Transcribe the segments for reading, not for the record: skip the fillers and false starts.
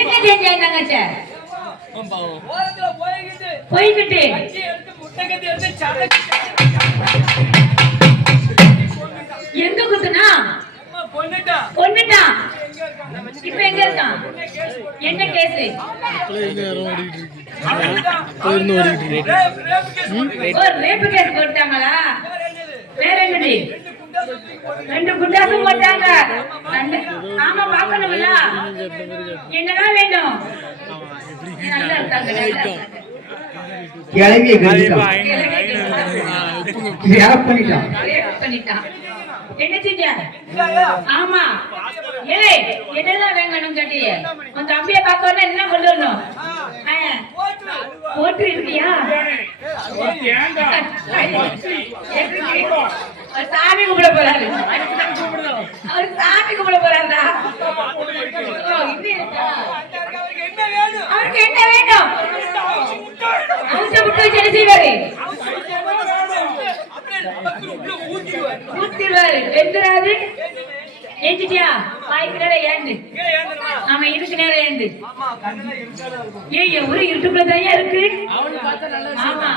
என்ன செஞ்ச தங்கச்ச ஓரத்துல போய்கிட்டு எங்க குத்துனா பொண்ணுட்டா இப்ப எங்க இருக்கான் என்ன கேஸ் ரேப்பு கேஸ் போட்டாங்களா வேற என்னடி 2 குண்டாசும் போட்டாங்க ஆமா பாக்கணும்ல என்னதான் வேணும் நல்லா இருக்காங்க கிளவிய பண்ணிட்டான் என்ன செஞ்ச ஆமா ஏய் என்னதான் வேங்கணும் கேட்டிய உன் தம்பிய பார்க்கணும் என்ன கொள்ளணும் போட்டு இருக்கியா சாமி கும்பிட போறாரு அவர் சாமி கும்பிட போறாருடா அவருக்கு என்ன வேணும் அவுச்ச முட்டை என்ன செய்வாரு ஊத்திடுவாரு வெந்துராது ஏஞ்சிட்டியா வாய்க்கு நேரம் ஏந்து ஆமா இதுக்கு நேரம் ஏந்து ஏன் ஒரு இருட்டுக்குள்ள தான் இருக்கு ஆமா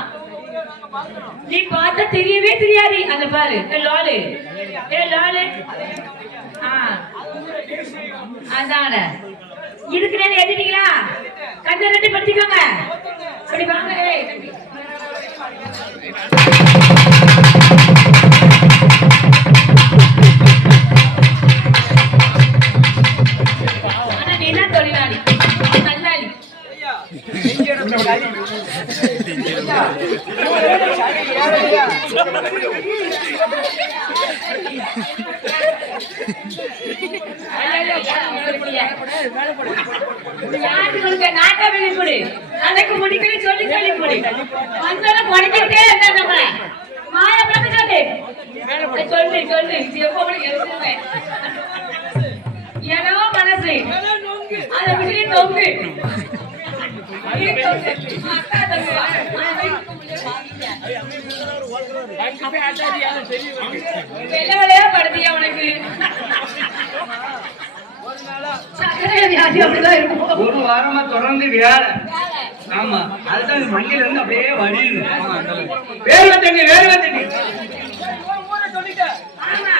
நீ பார்த்தா தெரியவே தெரியாது அந்த பாரு லாலு லாலு அதான இதுக்கு நேரம் ஏத்திட்டீங்களா கண்ணை ரெண்டு படுத்திக்கோங்க அப்படி வாங்க நாட்டுக்கு முடிக்கல சொல்லி சொல்லி முடி வந்தாலும் குறைக்கிட்டே இருந்தா நம்மள மாயா பழக்க சொல்லு சொல்லு சொல்லு ஏதோ மனசு அதை விட்டு தொங்கு வெள்ளையா படுத்தியா உனக்கு ஒரு வாரமா தொடர்ந்து வேலை ஆமா அதுதான் மண்ணில இருந்து அப்படியே வடியுது வேர்வை தண்ணி